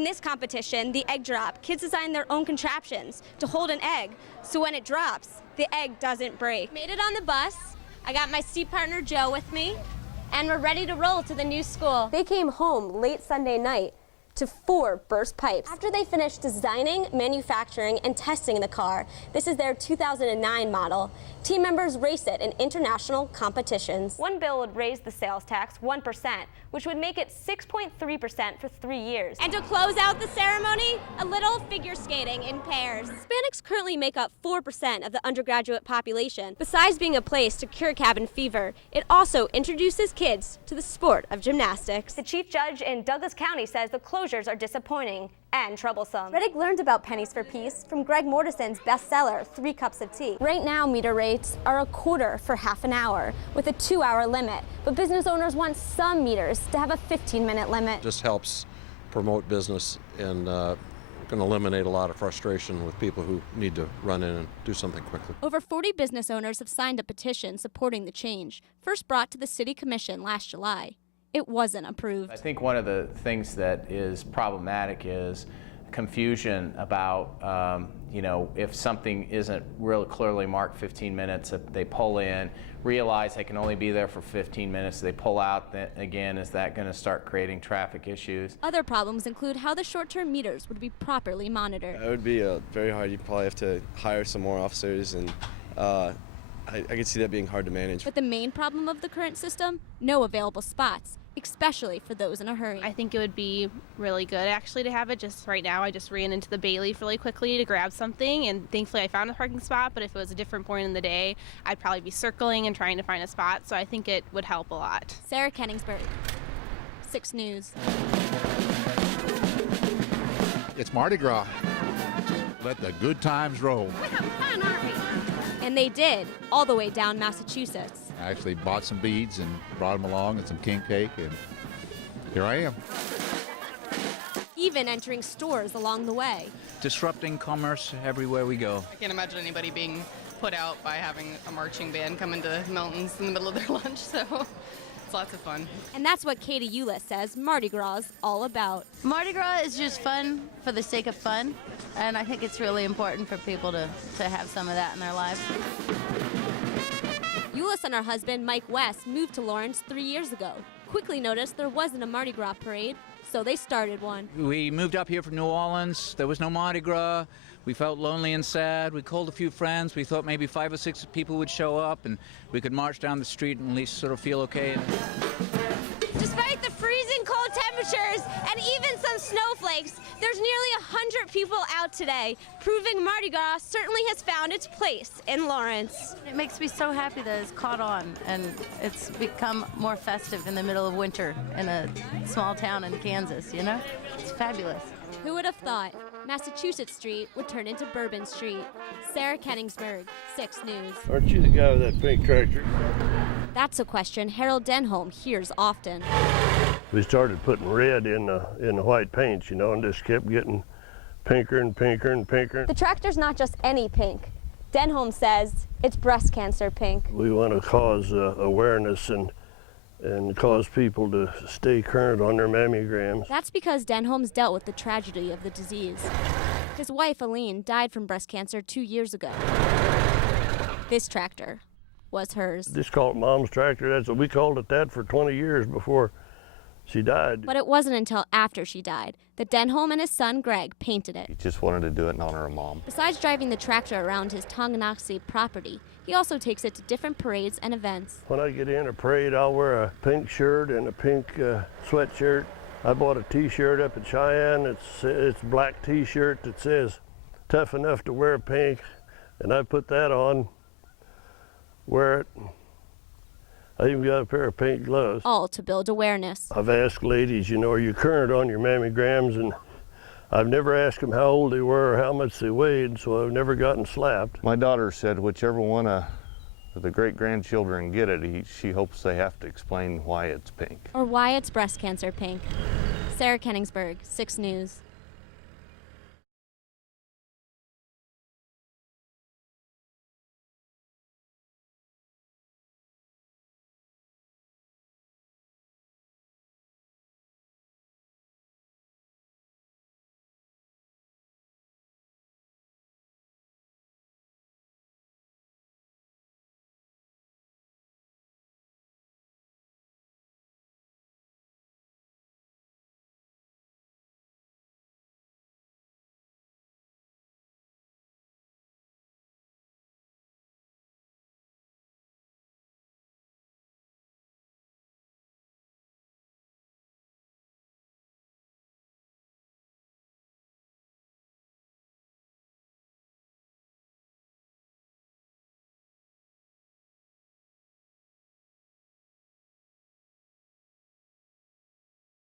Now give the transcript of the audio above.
In this competition, the egg drop, kids design their own contraptions to hold an egg, so when it drops, the egg doesn't break. Made it on the bus. I got my seat partner Joe with me, and we're ready to roll to the new school. They came home late Sunday night to 4 burst pipes. After they finished designing, manufacturing, and testing the car, this is their 2009 model. Team members race it in international competitions. One bill would raise the sales tax 1%, which would make it 6.3% for 3 years. And to close out the ceremony, a little figure skating in pairs. Hispanics currently make up 4% of the undergraduate population. Besides being a place to cure cabin fever, it also introduces kids to the sport of gymnastics. The chief judge in Douglas County says the closures are disappointing and troublesome. Reddick learned about pennies for peace from Greg Mortison's bestseller, 3 Cups of Tea. Right now, meter rates are $0.25 for half an hour with a 2-hour limit, but business owners want some meters to have a 15-minute limit. Just helps promote business and can eliminate a lot of frustration with people who need to run in and do something quickly. Over 40 business owners have signed a petition supporting the change, first brought to the City Commission last July. It wasn't approved. I think one of the things that is problematic is confusion about, if something isn't real clearly marked 15 minutes, they pull in, realize they can only be there for 15 minutes, they pull out, again, is that going to start creating traffic issues? Other problems include how the short-term meters would be properly monitored. It would be very hard. You'd probably have to hire some more officers, and I could see that being hard to manage. But the main problem of the current system? No available spots, especially for those in a hurry. I think it would be really good actually to have it. Just right now I just ran into the Bayleaf really quickly to grab something, and thankfully I found a parking spot, but if it was a different point in the day I'd probably be circling and trying to find a spot, so I think it would help a lot. Sarah Kenningsburg, 6 News. It's Mardi Gras. Let the good times roll. We're having fun, aren't we? And they did, all the way down Massachusetts. I actually bought some beads and brought them along and some king cake, and here I am. Even entering stores along the way. Disrupting commerce everywhere we go. I can't imagine anybody being put out by having a marching band come into the mountains in the middle of their lunch, so it's lots of fun. And that's what Katie Eulis says Mardi Gras is all about. Mardi Gras is just fun for the sake of fun, and I think it's really important for people to have some of that in their lives. Eulis and her husband, Mike West, moved to Lawrence 3 years ago. Quickly noticed there wasn't a Mardi Gras parade, so they started one. We moved up here from New Orleans. There was no Mardi Gras. We felt lonely and sad. We called a few friends. We thought maybe 5 or 6 people would show up and we could march down the street and at least sort of feel okay. Despite the freezing cold temperatures and even some snowflakes, there's nearly 100 people out today, proving Mardi Gras certainly has found its place in Lawrence. It makes me so happy that it's caught on and it's become more festive in the middle of winter in a small town in Kansas, you know? It's fabulous. Who would have thought Massachusetts Street would turn into Bourbon Street? Sarah Kenningsburg, 6 News. Aren't you the guy with that pink tractor? That's a question Harold Denholm hears often. We started putting red in the white paints, and just kept getting pinker and pinker and pinker. The tractor's not just any pink. Denholm says it's breast cancer pink. We want to cause awareness and cause people to stay current on their mammograms. That's because Denholm's dealt with the tragedy of the disease. His wife, Aline, died from breast cancer 2 years ago. This tractor was hers. Just call it Mom's tractor. That's what we called it that for 20 years before she died. But it wasn't until after she died that Denholm and his son, Greg, painted it. He just wanted to do it in honor of Mom. Besides driving the tractor around his Tonganoxie property, he also takes it to different parades and events. When I get in a parade, I'll wear a pink shirt and a pink sweatshirt. I bought a T-shirt up at Cheyenne. It's a black T-shirt that says, "Tough enough to wear pink," and I put that on, wear it. I even got a pair of pink gloves. All to build awareness. I've asked ladies, are you current on your mammograms? And I've never asked them how old they were or how much they weighed, so I've never gotten slapped. My daughter said whichever one of the great-grandchildren get it, she hopes they have to explain why it's pink. Or why it's breast cancer pink. Sarah Kenningsburg, 6 News.